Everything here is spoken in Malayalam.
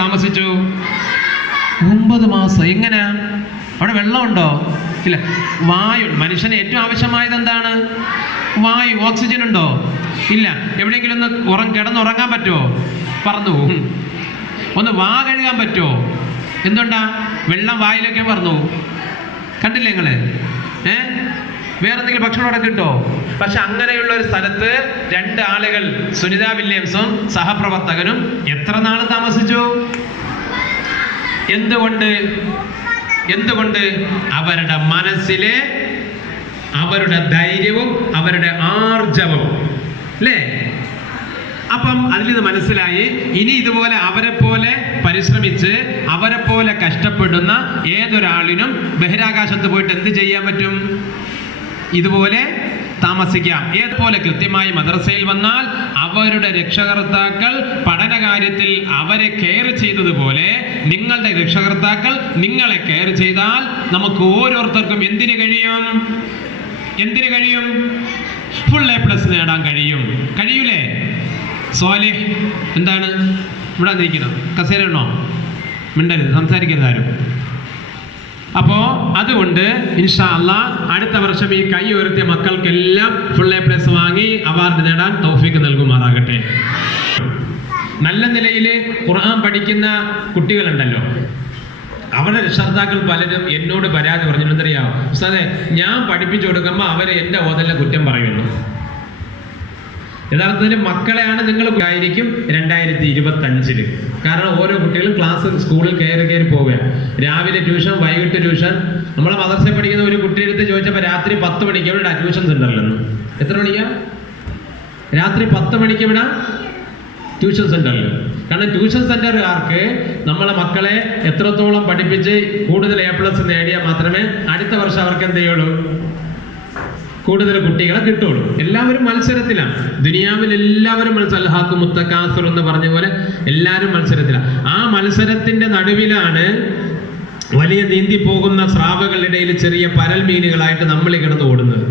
താമസിച്ചു? 9 മാസം. എങ്ങനെ? അവിടെ വെള്ളമുണ്ടോ? ഇല്ല. വായു, മനുഷ്യന് ഏറ്റവും ആവശ്യമായത് എന്താണ്? വായു. ഓക്സിജൻ ഉണ്ടോ? ഇല്ല. എവിടെയെങ്കിലും ഒന്ന് കിടന്നുറങ്ങാൻ പറ്റുമോ? പറന്നു പോകും. ഒന്ന് വാ കഴുകാൻ പറ്റുമോ? എന്തുകൊണ്ടാ? വെള്ളം വായിലൊക്കെ പറന്നു. കണ്ടില്ലേ നിങ്ങള്? വേറെ എന്തെങ്കിലും ഭക്ഷണം അവിടെ കിട്ടോ? പക്ഷെ അങ്ങനെയുള്ള ഒരു സ്ഥലത്ത് 2 ആളുകൾ, സുനിത വില്യംസും സഹപ്രവർത്തകനും എത്ര നാൾ താമസിച്ചു? എന്തുകൊണ്ട്? അവരുടെ മനസ്സിലെ അവരുടെ ധൈര്യവും അവരുടെ ആർജവും അല്ലേ? അപ്പം അതിൽ നിന്ന് മനസ്സിലായി, ഇനി ഇതുപോലെ അവരെ പോലെ പരിശ്രമിച്ച് അവരെ പോലെ കഷ്ടപ്പെടുന്ന ഏതൊരാളിനും ബഹിരാകാശത്ത് പോയിട്ട് എന്ത് ചെയ്യാൻ പറ്റും? ഇതുപോലെ താമസിക്കാം. ഏതുപോലെ കൃത്യമായി മദ്രസയിൽ വന്നാൽ അവരുടെ രക്ഷകർത്താക്കൾ പഠന കാര്യത്തിൽ അവരെ കെയർ ചെയ്തതുപോലെ നിങ്ങളുടെ രക്ഷകർത്താക്കൾ നിങ്ങളെ കെയർ ചെയ്താൽ നമുക്ക് ഓരോരുത്തർക്കും എന്തിനു കഴിയും? ഫുൾ A+ നേടാൻ കഴിയൂലേ? സ്വാലിഹ് എന്താണ് ഇവിടെ ഇരിക്കണം? കസേരയാണോ? മിണ്ടരുത്, സംസാരിക്കരുത് ആരും. അപ്പോ അതുകൊണ്ട് ഇൻഷാ അല്ലാഹ് അടുത്ത വർഷം ഈ കൈ ഉയർത്തിയ മക്കൾക്കെല്ലാം ഫുൾ A+ വാങ്ങി അവാർഡ് നേടാൻ തൗഫീഖ് നൽകുമാറാകട്ടെ. നല്ല നിലയിൽ ഖുർആൻ പഠിക്കുന്ന കുട്ടികളുണ്ടല്ലോ, അവരുടെ രക്ഷകർത്താക്കൾ പലരും എന്നോട് പരാതി പറഞ്ഞിട്ടുണ്ടറിയാമോ? ഉസ്താദേ, ഞാൻ പഠിപ്പിച്ചു കൊടുക്കുമ്പോൾ അവരെ എൻ്റെ ഓതലിനെ കുറ്റം പറയുന്നു. യഥാർത്ഥത്തിൽ മക്കളെയാണ് നിങ്ങൾ ആയിരിക്കും 2025. കാരണം ഓരോ കുട്ടികളും സ്കൂളിൽ കയറി പോവുക. രാവിലെ ട്യൂഷൻ, വൈകിട്ട് ട്യൂഷൻ. നമ്മളെ മദർസയിൽ പഠിക്കുന്ന ഒരു കുട്ടിയെടുത്ത് ചോദിച്ചപ്പോൾ രാത്രി 10 മണിക്ക് ഇവിടെ ട്യൂഷൻ സെന്ററിലെന്ന്. എത്ര മണിക്കാ? രാത്രി 10 മണിക്ക് ഇവിടെ ട്യൂഷൻ സെന്ററിൽ. കാരണം ട്യൂഷൻ സെന്ററുകാർക്ക് നമ്മളെ മക്കളെ എത്രത്തോളം പഠിപ്പിച്ച് കൂടുതൽ A+ നേടിയാൽ മാത്രമേ അടുത്ത വർഷം അവർക്ക് എന്ത് ചെയ്യുള്ളൂ? കൂടുതൽ കുട്ടികളെ കിട്ടുള്ളൂ. എല്ലാവരും മത്സരത്തിലാണ്. ദുനിയാവിൽ എല്ലാവരും അൽഹാഖു മുത്തകാസുർ എന്ന് പറഞ്ഞ പോലെ എല്ലാവരും മത്സരത്തിലാണ്. ആ മത്സരത്തിന്റെ നടുവിലാണ് വലിയ നീന്തി പോകുന്ന സ്രാവുകളുടെ ഇടയിൽ ചെറിയ പരൽ മീനുകളായിട്ട് നമ്മൾ കിടന്ന് ഓടുന്നത്.